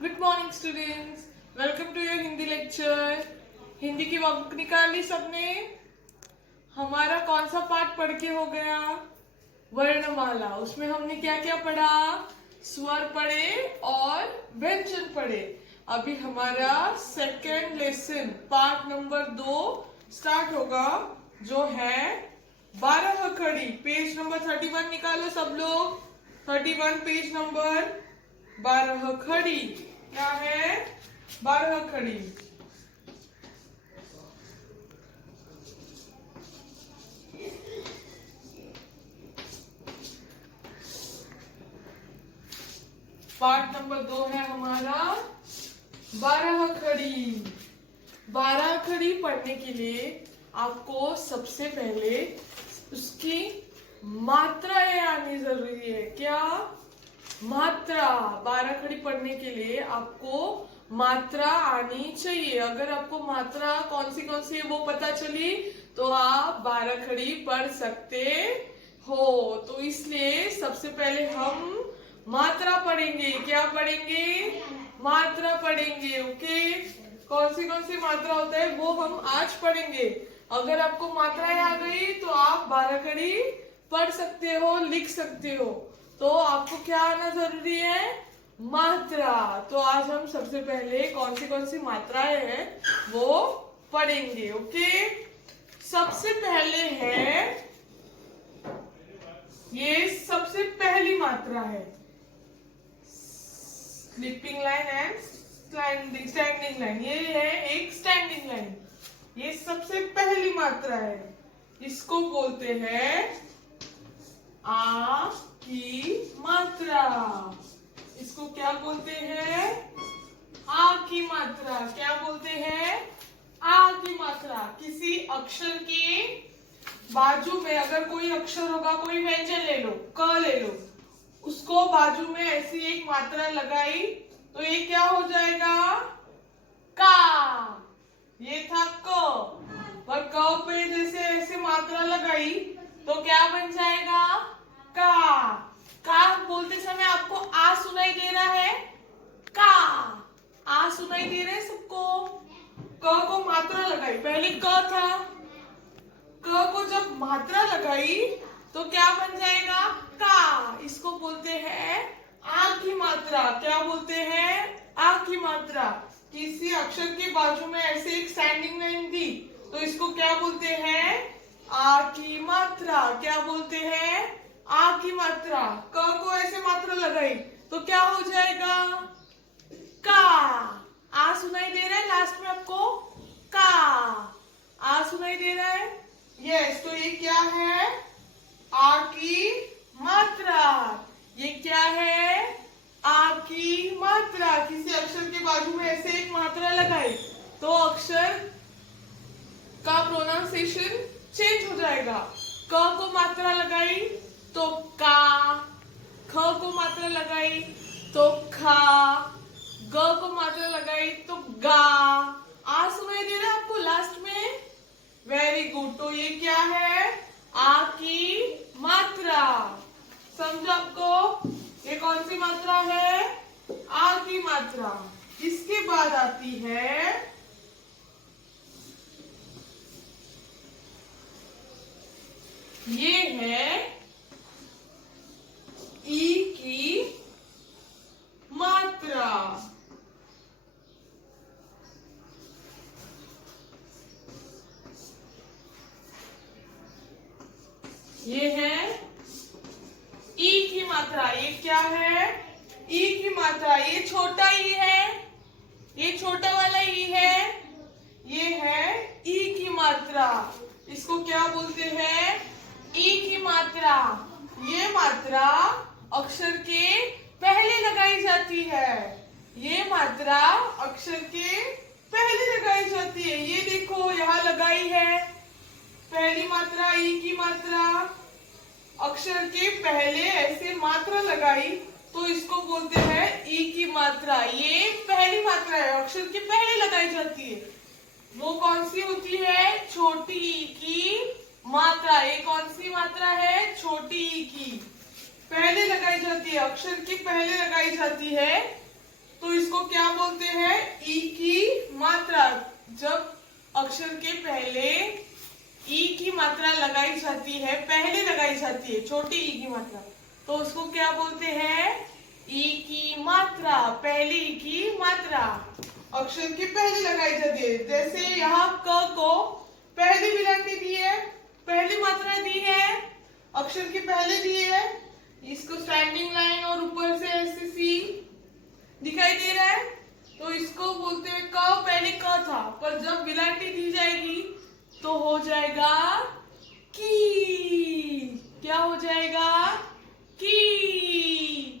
Good morning students, welcome to your Hindi lecture. Hindi की book निकाली सबने? हमारा कौन सा पार्ट पढ़ के हो गया? वर्णमाला। उसमें हमने क्या क्या पढ़ा? स्वर पढ़े और व्यंजन पढ़े। अभी हमारा second lesson part number 2 start होगा, जो है 12 खड़ी। पेज नंबर 31 निकालो सब लोग। 31 पेज नंबर 12 खड़ी। क्या है? 12 खड़ी। पार्ट नंबर 2 है हमारा 12 खड़ी। 12 खड़ी पढ़ने के लिए आपको सबसे पहले उसकी मात्राएं आनी जरूरी है। क्या? मात्रा। 12 खड़ी पढ़ने के लिए आपको मात्रा आनी चाहिए। अगर आपको मात्रा कौन सी है वो पता चली तो आप 12 खड़ी पढ़ सकते हो। तो इसलिए सबसे पहले हम मात्रा पढ़ेंगे। क्या पढ़ेंगे? मात्रा पढ़ेंगे। ओके, कौन सी मात्रा होता है वो हम आज पढ़ेंगे। अगर आपको मात्राएं आ गई तो आप 12 खड़ी पढ़ सकते हो, लिख सकते हो। तो आपको क्या आना जरूरी है? मात्रा। तो आज हम सबसे पहले कौन सी मात्राएं हैं वो पढ़ेंगे। ओके, सबसे पहले है, ये सबसे पहली मात्रा है sleeping line and standing line. ये है एक स्टैंडिंग लाइन। ये सबसे पहली मात्रा है। इसको बोलते हैं आ की मात्रा। इसको क्या बोलते हैं? आ की मात्रा। क्या बोलते हैं? आ की मात्रा। किसी अक्षर के बाजू में अगर कोई अक्षर होगा, कोई व्यंजन ले लो, क ले लो, उसको बाजू में ऐसी एक मात्रा लगाई तो ये क्या हो जाएगा? का। ये था क, पर क पे जैसे ऐसे मात्रा लगाई तो क्या बन जाएगा? का। का बोलते समय आपको आ सुनाई दे रहा है? का। आ सुनाई दे रहा है सबको? क को मात्रा लगाई, पहले क था, क को जब मात्रा लगाई तो क्या बन जाएगा? का। इसको बोलते हैं आ की मात्रा। क्या बोलते हैं? आ की मात्रा। किसी अक्षर के बाजू में ऐसे एक स्टैंडिंग लाइन दी तो इसको क्या बोलते हैं? आ की मात्रा। क्या बोलते हैं? आ की मात्रा। क को ऐसे मात्रा लगाई तो क्या हो जाएगा? का। आ सुनाई दे रहा है लास्ट में आपको? का। आ सुनाई दे रहा है? यस। तो ये क्या है? आ की मात्रा। ये क्या है? आ की मात्रा। किसी अक्षर के बाजू में ऐसे एक मात्रा लगाई तो अक्षर का प्रोनाउंसिएशन चेंज हो जाएगा। क को मात्रा लगाई तो का, ख को मात्रा लगाई तो खा, ग को मात्रा लगाई तो गा। आ सुनाई दे रहा है आपको लास्ट में? Very good. तो ये क्या है? आ की मात्रा। समझो आपको? ये कौन सी मात्रा है? आ की मात्रा। इसके बाद आती है ये है ई की मात्रा। ये है ई की मात्रा। ये क्या है? ई की मात्रा। ये छोटा ई है, ये छोटा वाला ई है, ये है ई की मात्रा। इसको क्या बोलते हैं? ई की मात्रा। ये मात्रा अक्षर के पहले लगाई जाती है। ये मात्रा अक्षर के पहले लगाई जाती है। ये देखो यहाँ लगाई है पहली मात्रा, ई की मात्रा। अक्षर के पहले ऐसे मात्रा लगाई तो इसको बोलते हैं ई की मात्रा। ये पहली मात्रा है, अक्षर के पहले लगाई जाती है। वो कौन सी होती है? छोटी ई की मात्रा। ये कौन सी मात्रा है? छोटी ई की। पहले लगाई जाती है, अक्षर के पहले लगाई जाती है तो इसको क्या बोलते हैं? ई की मात्रा। जब अक्षर के पहले ई की मात्रा लगाई जाती है, पहले लगाई जाती है छोटी ई की मात्रा, तो उसको क्या बोलते हैं? ई की मात्रा, पहली ई की मात्रा अक्षर के पहले लगाई जाती है। जैसे यहाँ क को पहली विरांति दी है, पहली मात्रा दी है, अक्षर के पहले दी है, इसको स्टैंडिंग लाइन और ऊपर से ऐसे सी दिखाई दे रहा है, तो इसको बोलते हैं क। पहले क था, पर जब विरांति दी जाएगी तो हो जाएगा की। क्या हो जाएगा? की।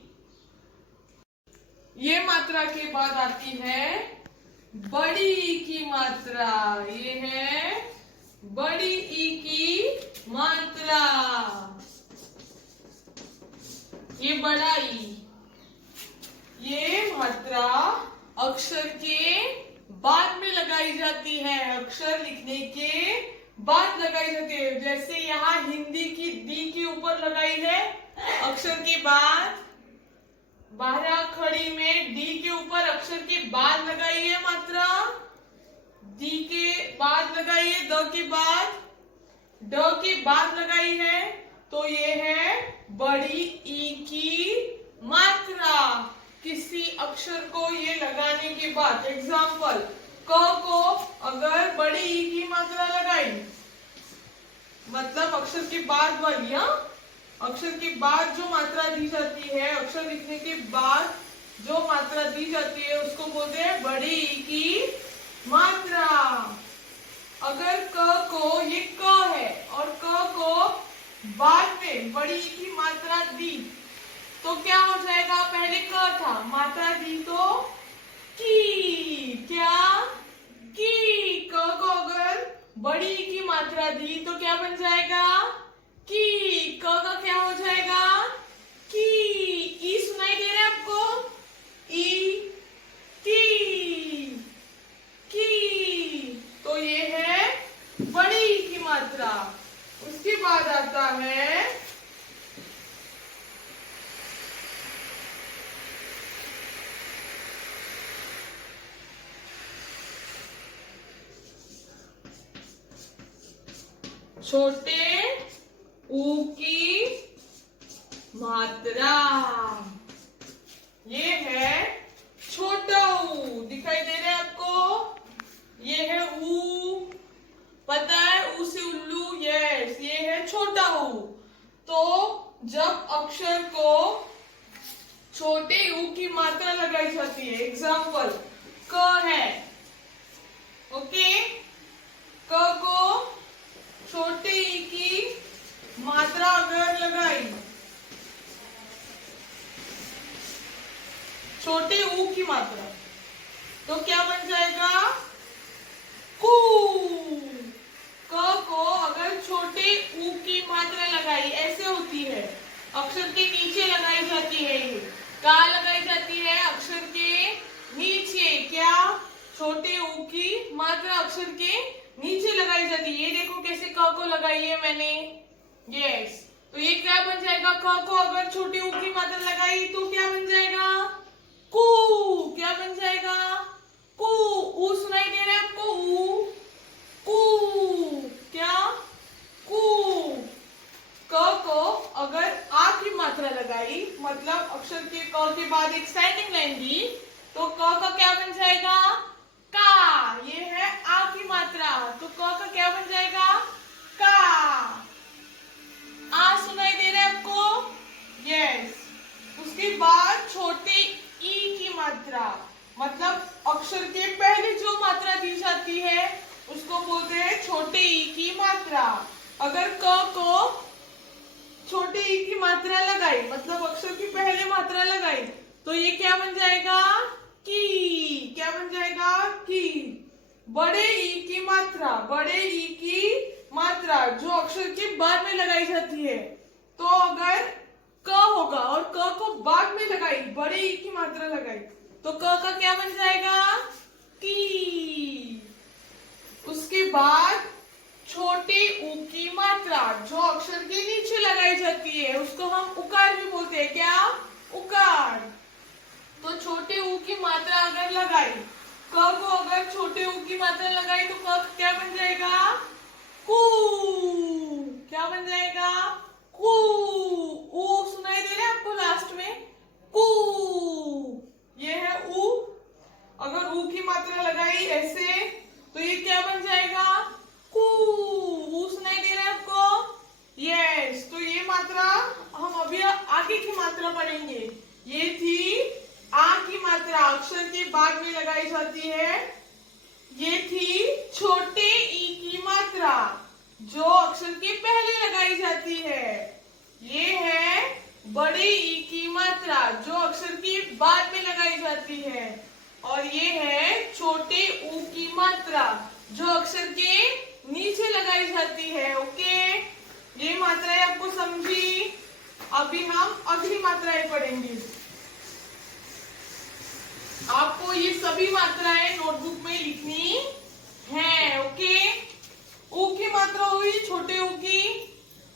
ये मात्रा के बाद आती है बड़ी ई की मात्रा। ये है बड़ी ई की मात्रा। ये बड़ा ई। ये मात्रा अक्षर के बाद में लगाई जाती है, अक्षर लिखने के बाद लगाई जाती है। जैसे यहाँ हिंदी की दी के ऊपर लगाई है अक्षर के बाद, 12 खड़ी में डी के ऊपर अक्षर के बाद लगाई है मात्रा, डी के बाद लगाई है, द के बाद, ड के बाद लगाई है, तो ये है बड़ी ई की मात्रा। किसी अक्षर को ये लगाने के बाद, एग्जाम्पल क को अगर बड़ी ई की मात्रा लगाई, मतलब अक्षर के बाद वाली, अक्षर के बाद जो मात्रा दी जाती है, अक्षर लिखने के बाद जो मात्रा दी जाती है उसको बोलते हैं बड़ी ई की मात्रा। अगर क को, ये क है और क को बाद में बड़ी ई की मात्रा दी तो क्या हो जाएगा? पहले क था, मात्रा दी तो की। क्या? की। क को अगर बड़ी ई की मात्रा दी तो क्या बन जाएगा? की। क का क्या हो जाएगा? की। ई सुनाई दे रहा है आपको? ई, की, की। तो ये है बड़ी ई की मात्रा। उसके बाद आता है छोटे ऊ की मात्रा। ये है छोटा ऊ, दिखाई दे रहा है आपको? ये है ऊ, पता है? ऊ से उल्लू, यस। ये है छोटा ऊ। तो जब अक्षर को छोटे ऊ की मात्रा लगाई जाती है, एग्जाम्पल क है, ओके, क को छोटे ई की मात्रा अगर लगाई, छोटे ऊ की मात्रा, तो क्या बन जाएगा? कू। क को अगर छोटे ऊ की मात्रा लगाई, ऐसे होती है, अक्षर के नीचे लगाई जाती है। ये कहाँ लगाई जाती है? अक्षर के नीचे। क्या? छोटे ऊ की मात्रा अक्षर के नीचे लगाई जाती है। ये देखो कैसे क को लगाई है मैंने, यस। तो ये क्या बन जाएगा? क को अगर छोटी ऊ की मात्रा लगाई तो क्या बन जाएगा? कू। क्या बन जाएगा? कू। ऊ सुनाई दे रहा है आपको? ऊ, कू। क्या? कू। क को अगर आ की मात्रा लगाई, मतलब अक्षर के क के बाद एक स्टैंडिंग लाइन दी, तो क का क्या बन जाएगा? का। ये है आ की मात्रा, तो क का क्या बन जाएगा? का। आ सुनाई दे रहा है आपको? यस। उसके बाद छोटे ई की मात्रा, मतलब अक्षर के पहले जो मात्रा दी जाती है उसको बोलते हैं छोटे ई की मात्रा। अगर क को छोटे ई की मात्रा लगाई, मतलब अक्षर की पहले मात्रा लगाई, तो ये क्या बन जाएगा? की। क्या बन जाएगा? की। बड़े ई की मात्रा, बड़े ई की मात्रा जो अक्षर के बाद में लगाई जाती है, तो अगर क होगा और क को बाद में लगाई, बड़े ई की मात्रा लगाई, तो क का क्या बन जाएगा? की। उसके बाद छोटे ऊ की मात्रा जो अक्षर के नीचे लगाई जाती है उसको हम उकार भी बोलते हैं। क्या? उकार। तो छोटे ऊ की मात्रा अगर लगाई, क को अगर छोटे ऊ की मात्रा लगाई तो क क्या बन जाएगा? कू। क्या बन जाएगा? कू। ऊ सुनाई दे रहा है आपको लास्ट में? कू। ये है ऊ। अगर ऊ की मात्रा लगाई ऐसे तो ये क्या बन जाएगा? कू। ऊ सुनाई दे रहा है आपको? यस। तो ये मात्रा हम अभी आगे की मात्रा पढ़ेंगे। ये थी आ की मात्रा, अक्षर के बाद में लगाई जाती है। ये थी छोटे ई की मात्रा जो अक्षर के पहले लगाई जाती है। ये है बड़े ई की मात्रा जो अक्षर के बाद में लगाई जाती है। और ये है छोटे ऊ की मात्रा जो अक्षर के नीचे लगाई जाती है। ओके, ये मात्राएं आपको समझी। अभी हम अगली मात्राएं पढ़ेंगे। आपको ये सभी मात्राएं नोटबुक में लिखनी है। ओके, ऊ की मात्रा हुई छोटे ऊ की।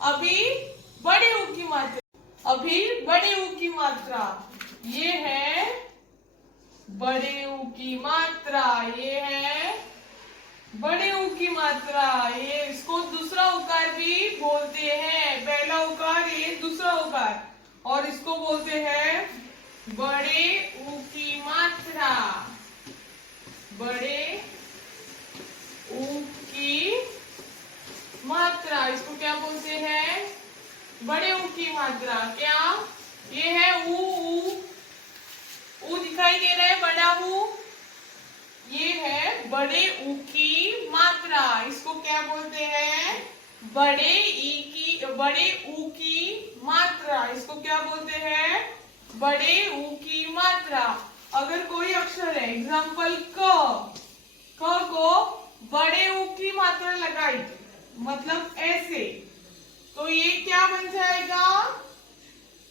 अभी बड़े ऊ की मात्रा। अभी बड़े ऊ की मात्रा। ये है बड़े ऊ की मात्रा। ये है बड़े ऊ की मात्रा। ये इसको दूसरा उकार भी बोलते हैं। पहला उकार, ये दूसरा उकार, और इसको बोलते हैं बड़े ऊ की मात्रा। बड़े ऊ की मात्रा, इसको क्या बोलते हैं? बड़े ऊ की मात्रा। क्या? ये है ऊ। ऊ दिखाई दे रहा है, बड़ा ऊ। ये है बड़े ऊ की मात्रा। इसको क्या बोलते हैं? बड़े ऊ की मात्रा। इसको क्या बोलते हैं? बड़े ऊ की मात्रा। अगर कोई अक्षर है, एग्जाम्पल क को बड़े ऊ की मात्रा लगाई, मतलब ऐसे, तो ये क्या बन जाएगा?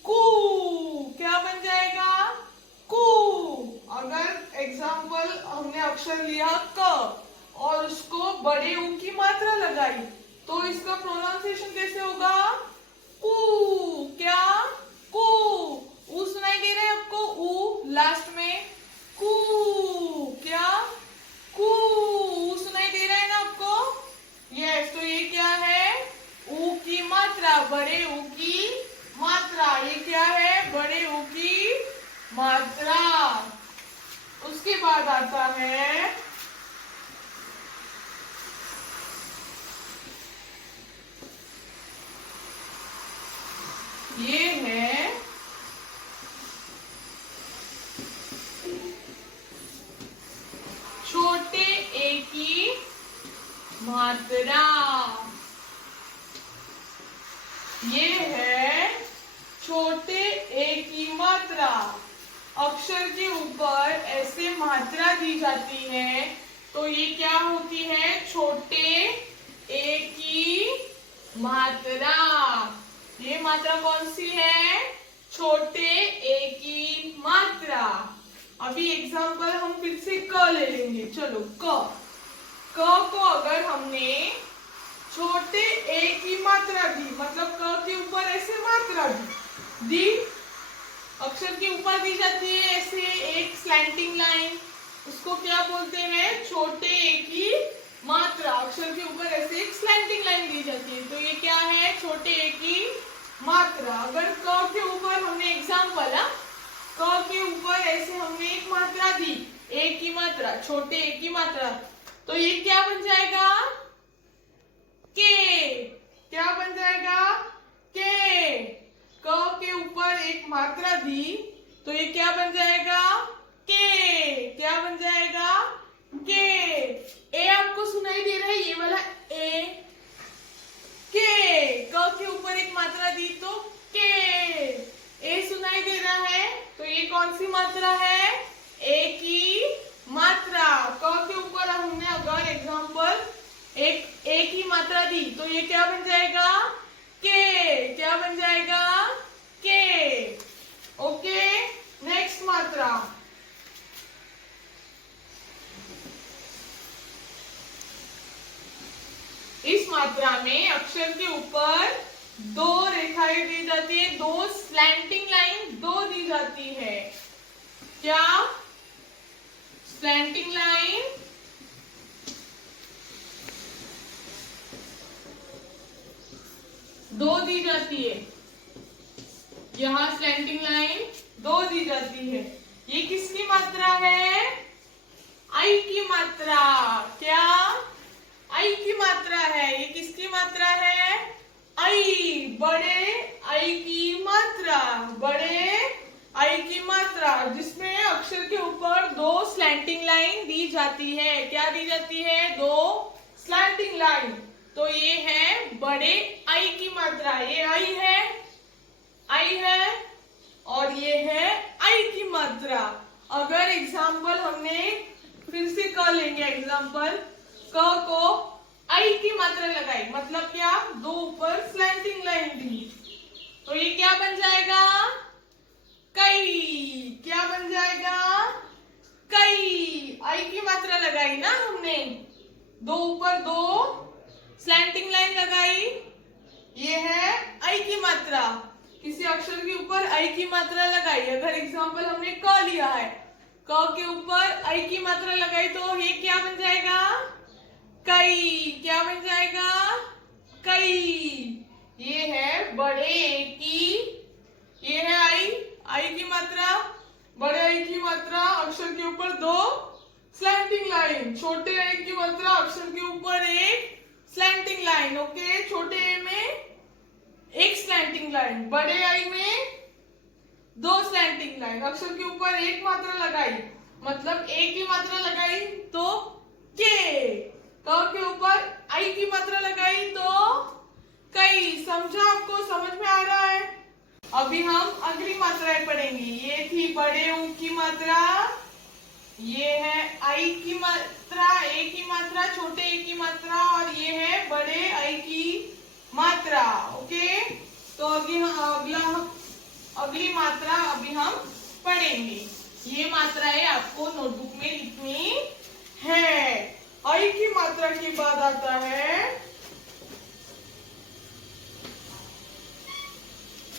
कू। क्या बन जाएगा? कू। अगर एग्जाम्पल हमने अक्षर लिया क और उसको बड़े ऊ की मात्रा लगाई तो इसका प्रोनाउंसिएशन कैसे होगा? कू। क्या? कू। ऊ सुनाई दे रहा है आपको? ऊ लास्ट में। कू। क्या? कू। ऊ सुनाई दे रहा है ना आपको? यस। तो ये क्या है? ऊ की मात्रा, बड़े ऊ की मात्रा। ये क्या है? बड़े ऊ की मात्रा। उसके बाद आता है ये है छोटे ए की मात्रा। ये है छोटे ए की मात्रा। अक्षर के ऊपर ऐसे मात्रा दी जाती है तो ये क्या होती है? छोटे ए की मात्रा। ये मात्रा कौन सी है? छोटे ए की मात्रा। अभी एग्जाम्पल हम फिर से क ले लेंगे। चलो, क को अगर हमने छोटे ए की मात्रा दी, मतलब क के ऊपर ऐसे मात्रा दी, अक्षर के ऊपर दी जाती है ऐसे एक स्लैंटिंग लाइन, उसको क्या बोलते हैं? छोटे ए की मात्रा। अक्षर के ऊपर ऐसे एक स्लैंटिंग लाइन दी जाती है तो ये क्या है? छोटे ए की मात्रा। अगर क के ऊपर हमने एग्जाम्पल, क के ऊपर ऐसे हमने एक मात्रा दी, ए की मात्रा, छोटे ए की मात्रा, तो ये क्या बन जाएगा? के। क्या बन जाएगा? के। क के ऊपर एक मात्रा दी तो ये क्या बन जाएगा? के। क्या बन जाएगा? के। ए आपको सुनाई दे रहा है? ये वाला ए। के। क के ऊपर एक मात्रा दी तो के। ए सुनाई दे रहा है तो ये कौन सी मात्रा है? ए की मात्रा। क के ऊपर हमने अगर एग्जाम्पल एक ए की मात्रा दी तो ये क्या बन जाएगा? के। क्या बन जाएगा? के। ओके, नेक्स्ट मात्रा। इस मात्रा में अक्षर के ऊपर दो रेखाएं दी जाती है, दो स्लैंटिंग लाइन दो दी जाती है। क्या? स्लैंटिंग लाइन दो दी जाती है, यहाँ स्लैंटिंग लाइन दो दी जाती है। ये किसकी मात्रा है? आई की मात्रा। क्या? आई की मात्रा है। ये किसकी मात्रा है? आई, बड़े आई की मात्रा, बड़े आई की मात्रा, जिसमें अक्षर के ऊपर दो स्लैंटिंग लाइन दी जाती है। क्या दी जाती है? दो स्लैंटिंग लाइन। तो ये है बड़े आई की मात्रा। ये आई है और ये है आई की मात्रा। अगर एग्जाम्पल हमने फिर से क लेंगे, एग्जाम्पल क को आई की मात्रा लगाई, मतलब क्या? दो ऊपर स्लैंटिंग लाइन दी, तो ये क्या बन जाएगा? कई। क्या बन जाएगा? कई। आई की मात्रा लगाई ना हमने, दो ऊपर दो स्लैंटिंग लाइन लगाई, ये है आई की मात्रा। किसी अक्षर के ऊपर आई की मात्रा लगाई, अगर एग्जाम्पल हमने क लिया है, क के ऊपर आई की मात्रा लगाई, तो ये क्या बन जाएगा? कई। क्या बन जाएगा? कई। ये है बड़े ए की, ये है आई की मात्रा, बड़े आई की मात्रा, अक्षर के ऊपर दो स्लैंटिंग लाइन, छोटे ए की मात्रा, अक्षर के ऊपर एक स्लैंटिंग लाइन। ओके, छोटे ए में एक स्लैंटिंग लाइन, बड़े आई में दो स्लैंटिंग लाइन, अक्षर के ऊपर एक मात्रा लगाई, मतलब एक की मात्रा लगाई तो के, क के ऊपर आई की मात्रा लगाई तो कई। समझा? आपको समझ में आ रहा है? अभी हम अगली मात्राएं पढ़ेंगे। ये थी बड़े ऊ की मात्रा, ये है आई की मात्रा, ए की मात्रा, छोटे ए की मात्रा, और ये है बड़े आई की मात्रा। ओके, तो अगली मात्रा अभी हम पढ़ेंगे। ये मात्राएं आपको नोटबुक में लिखनी है। आई की मात्रा के बाद आता है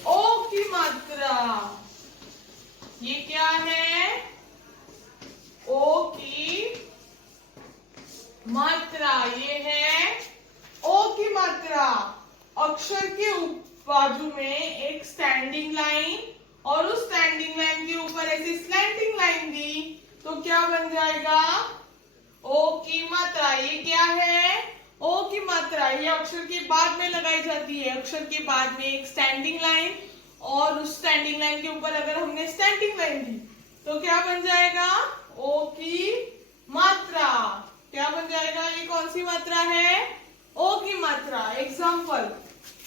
ओ की मात्रा। ये क्या है? ओ की मात्रा। ये है ओ की मात्रा। अक्षर के बाजू में एक स्टैंडिंग लाइन और उस स्टैंडिंग लाइन के ऊपर ऐसी स्लैंटिंग लाइन दी, तो क्या बन जाएगा? ओ की मात्रा। ये क्या है? ओ की मात्रा। ये अक्षर के बाद में लगाई जाती है, अक्षर के बाद में एक स्टैंडिंग लाइन, और उस स्टैंडिंग लाइन के ऊपर अगर हमने स्टैंडिंग लाइन दी तो क्या बन जाएगा? ओ की मात्रा। क्या बन जाएगा? ये कौन सी मात्रा है? ओ की मात्रा। एग्जाम्पल,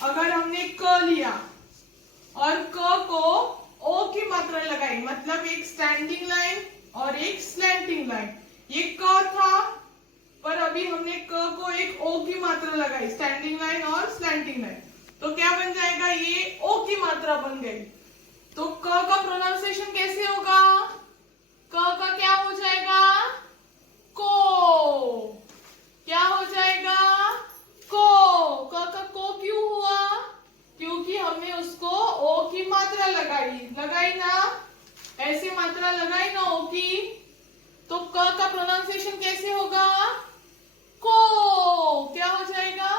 अगर हमने क लिया और क को ओ की मात्रा लगाई, मतलब एक स्टैंडिंग लाइन और एक स्लैंटिंग लाइन। ये क था, पर अभी हमने क को एक ओ की मात्रा लगाई, स्टैंडिंग लाइन और स्लैंटिंग लाइन, तो क्या बन जाएगा? ये ओ की मात्रा बन गई। तो क का प्रोनाउंसिएशन कैसे होगा? क का क्या हो जाएगा? को। क्या हो जाएगा? को। क का को क्यों हुआ? क्योंकि हमने उसको ओ की मात्रा लगाई ना, ऐसे मात्रा लगाई ना ओ की, तो क का प्रोनाउंसिएशन कैसे होगा? को। क्या हो जाएगा?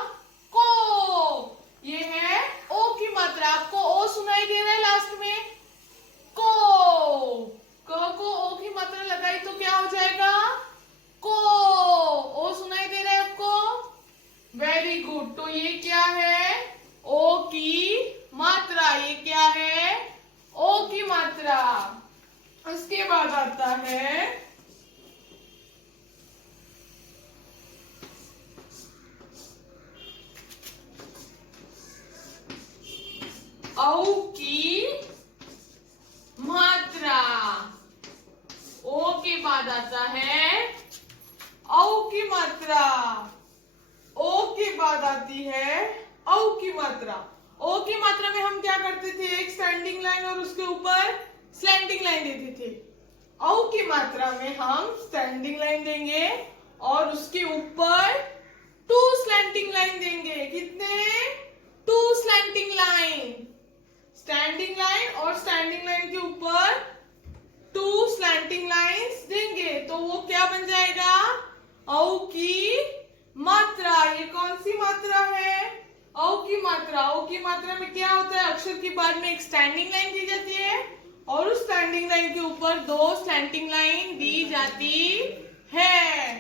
को। ये है ओ की मात्रा। आपको ओ सुनाई दे रहा है लास्ट में? को। क को ओ की मात्रा लगाई तो क्या हो जाएगा? को। ओ सुनाई दे रहा है आपको? Very good. तो ये क्या है? ओ की मात्रा। ये क्या है? ओ की मात्रा। उसके बाद आता है औ की मात्रा। ओ के बाद आता है औ की मात्रा। ओ के बाद आती है औ की मात्रा। ओ की मात्रा में हम क्या करते थे? एक स्टैंडिंग लाइन और उसके ऊपर स्लैंटिंग लाइन देते थे। औ की मात्रा में हम स्टैंडिंग लाइन देंगे और उसके ऊपर टू स्लैंटिंग लाइन देंगे। कितने? Two slanting line. Standing line और स्टैंडिंग लाइन के ऊपर टू स्लैंटिंग लाइंस देंगे तो वो क्या बन जाएगा? औ की मात्रा। ये कौन सी मात्रा है? औ की मात्रा। औ की मात्रा में क्या होता है? अक्षर के बाद में एक स्टैंडिंग लाइन दी जाती है और उस स्टैंडिंग लाइन के ऊपर दो स्लैंटिंग लाइन दी जाती है।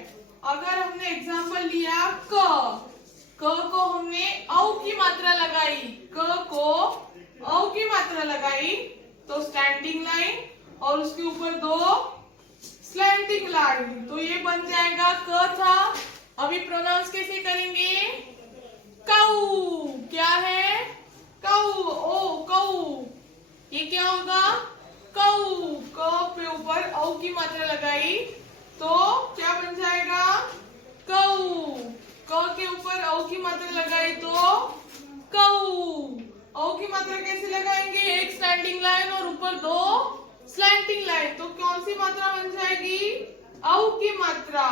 अगर हमने एग्जांपल लिया क को हमने औ की मात्रा लगाई, क को औ की मात्रा लगाई तो स्टैंडिंग लाइन और उसके ऊपर दो स्लैंटिंग लाइन, तो ये बन जाएगा क था। अभी प्रोनाउंस कैसे करेंगे? कऊ। क्या है? कऊ। ओ कऊ। ये क्या होगा? कऊ। क पे ऊपर औ की मात्रा लगाई तो क्या बन जाएगा? कऊ। क के ऊपर औ की मात्रा लगाई तो कऊ। औ की मात्रा कैसे लगाएंगे? एक स्टैंडिंग लाइन और ऊपर दो स्लैंटिंग लाइन, तो कौन सी मात्रा बन जाएगी? औ की मात्रा।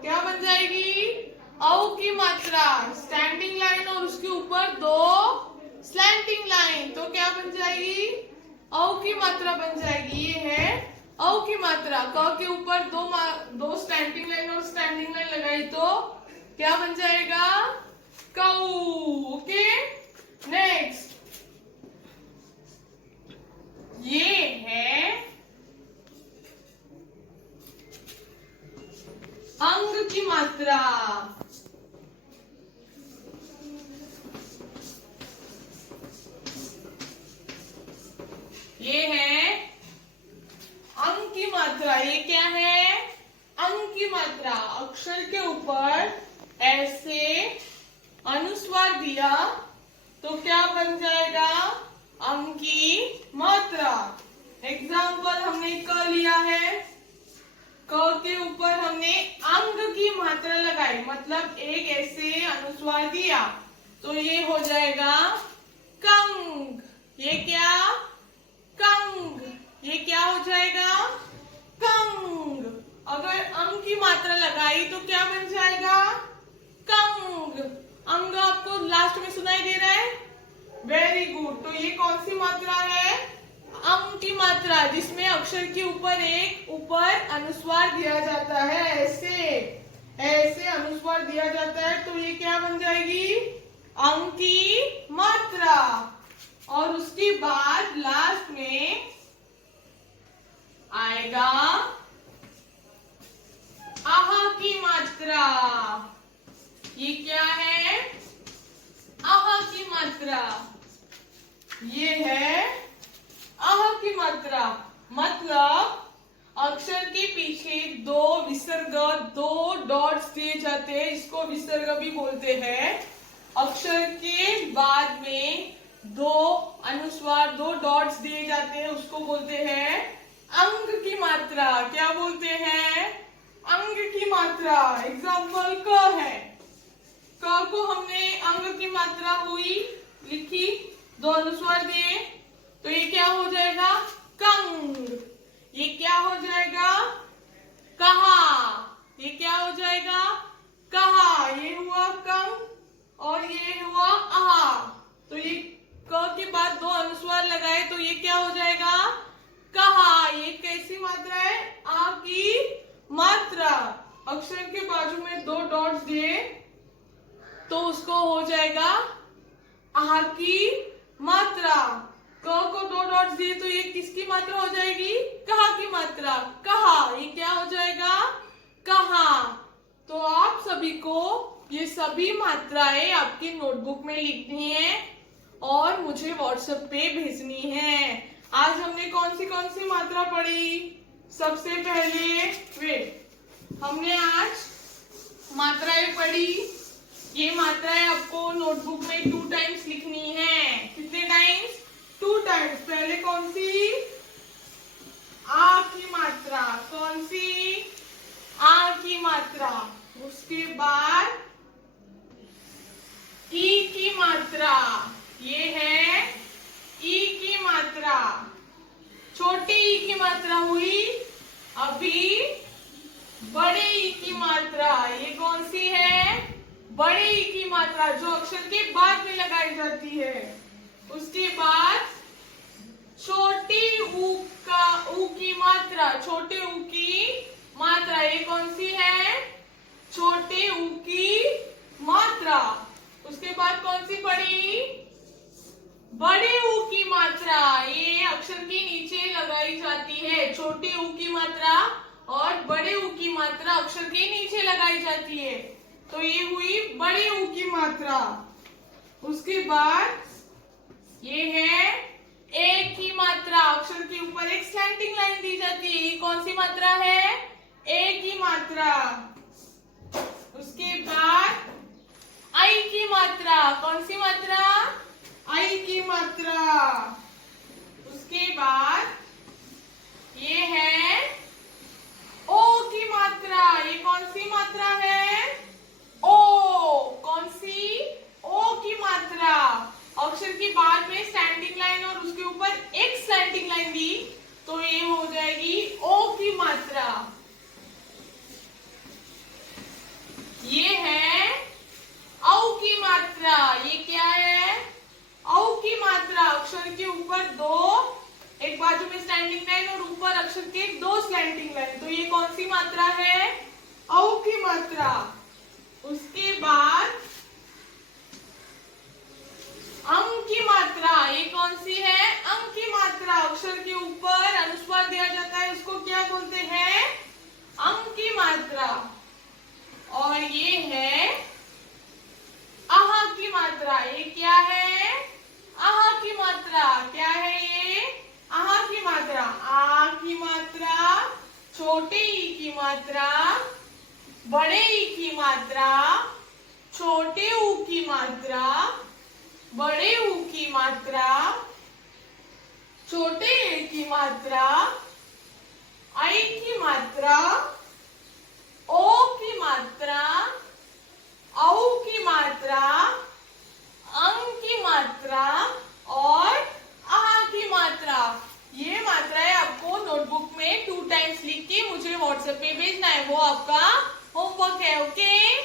क्या बन जाएगी? औ की मात्रा। स्टैंडिंग लाइन और उसके ऊपर दो स्लैंटिंग लाइन, तो क्या बन जाएगी? औ की मात्रा बन जाएगी। ये है औ की मात्रा। क के ऊपर दो स्टैंडिंग लाइन और स्टैंडिंग लाइन लगाई तो क्या बन जाएगा? कऊ। ओके, नेक्स्ट ये है अंग की मात्रा। ये है अंग की मात्रा। ये क्या है? अंग की मात्रा। अक्षर के ऊपर ऐसे अनुस्वार दिया तो क्या बन जाएगा? अंग की मात्रा। एग्जाम्पल हमने क लिया है, क के ऊपर हमने अंग की मात्रा लगाई, मतलब एक ऐसे अनुस्वार दिया तो ये हो जाएगा कंग। ये क्या? कंग। ये क्या हो जाएगा? कंग। अगर अंग की मात्रा लगाई तो क्या बन जाएगा? कंग। अंग आपको लास्ट में सुनाई दे रहा है? Very good. तो ये कौन सी मात्रा है? अंग की मात्रा, जिसमें अक्षर के ऊपर एक ऊपर अनुस्वार दिया जाता है। ऐसे अनुस्वार दिया जाता है तो ये क्या बन जाएगी? अंग की मात्रा। और उसके बाद लास्ट में आएगा आह की मात्रा। ये क्या है? आह की मात्रा। ये है आह की मात्रा, मतलब अक्षर के पीछे दो विसर्ग, दो डॉट्स दिए जाते हैं, इसको विसर्ग भी बोलते हैं। अक्षर के बाद में दो अनुस्वार, दो डॉट्स दिए जाते हैं, उसको बोलते हैं अंग की मात्रा। क्या बोलते हैं? अंग की मात्रा। एग्जाम्पल क है, क को हमने अंग की मात्रा हुई लिखी, दो अनुस्वार दिए तो ये क्या हो जाएगा? कंग। ये क्या हो जाएगा? कहा। ये क्या हो जाएगा? कहा। ये हुआ कंग और ये हुआ आहा। तो ये क के बाद दो अनुस्वार लगाए तो ये क्या हो जाएगा? कहा। ये कैसी मात्रा है? आ की मात्रा। अक्षर के बाजू में दो डॉट्स दिए तो उसको हो जाएगा आह की मात्रा। क को दो डॉट्स दिए तो ये किसकी मात्रा हो जाएगी? कहा की मात्रा। कहा। ये क्या हो जाएगा? कहा। तो आप सभी को ये सभी मात्राएं आपकी नोटबुक में लिखनी है और मुझे व्हाट्सएप पे भेजनी है। आज हमने कौन सी मात्रा पढ़ी? सबसे पहले हमने आज मात्राएं पढ़ी। ये मात्राएं आपको नोटबुक में 2 टाइम्स लिखनी है। कितने टाइम्स? 2 टाइम्स। पहले कौन सी? आ की मात्रा। कौन सी? आ की मात्रा। उसके बाद ई की मात्रा। ये है ई की मात्रा। छोटी ई की मात्रा हुई। अभी बड़े ई की मात्रा। ये कौन सी है? बड़े ई की मात्रा, जो अक्षर के बाद में लगाई जाती है। उसके बाद छोटी ऊ का ऊ की मात्रा, छोटे ऊ की मात्रा, ये कौन सी है? छोटे ऊ की मात्रा। उसके बाद कौन सी पड़ी? बड़े ऊ की मात्रा। ये अक्षर के नीचे लगाई जाती है। छोटे ऊ की मात्रा और बड़े ऊ की मात्रा अक्षर के नीचे लगाई जाती है, तो ये हुई बड़े ऊ की मात्रा। उसके बाद ये है ए की मात्रा। अक्षर के ऊपर एक स्लैंटिंग लाइन दी जाती है। ये कौन सी मात्रा है? ए की मात्रा। उसके बाद आई की मात्रा। कौन सी मात्रा? आई की मात्रा। उसके बाद ये है ओ की मात्रा। ये कौन सी मात्रा है? ओ। कौन सी? ओ की मात्रा। अक्षर के बाद में स्टैंडिंग लाइन और उसके ऊपर एक स्लैंटिंग लाइन दी, तो ये हो जाएगी ओ की मात्रा। ये है औ की मात्रा। ये क्या है? औ की मात्रा। अक्षर के ऊपर दो, एक बाजू में स्टैंडिंग लाइन और ऊपर अक्षर के दो स्लैंटिंग लाइन, तो ये कौन सी मात्रा है? औ की मात्रा। उसके बाद अं की मात्रा। ये कौन सी है? अं की मात्रा। अक्षर के ऊपर अनुस्वार दिया जाता है, उसको क्या बोलते हैं? अं की मात्रा। और ये है आहा की मात्रा। ये क्या है? आहा की मात्रा। क्या है ये? आहा की मात्रा। आ की मात्रा, छोटे ई की मात्रा, बड़े ई की मात्रा, छोटे ऊ की मात्रा, बड़े ऊ की मात्रा, छोटे ए की मात्रा, आई की मात्रा, ओ की मात्रा, औ की मात्रा, अं की मात्रा और आहा की मात्रा। ये मात्राएं आपको नोटबुक में 2 टाइम्स लिख के मुझे व्हाट्सएप पे भेजना है, वो आपका होमवर्क है। ओके।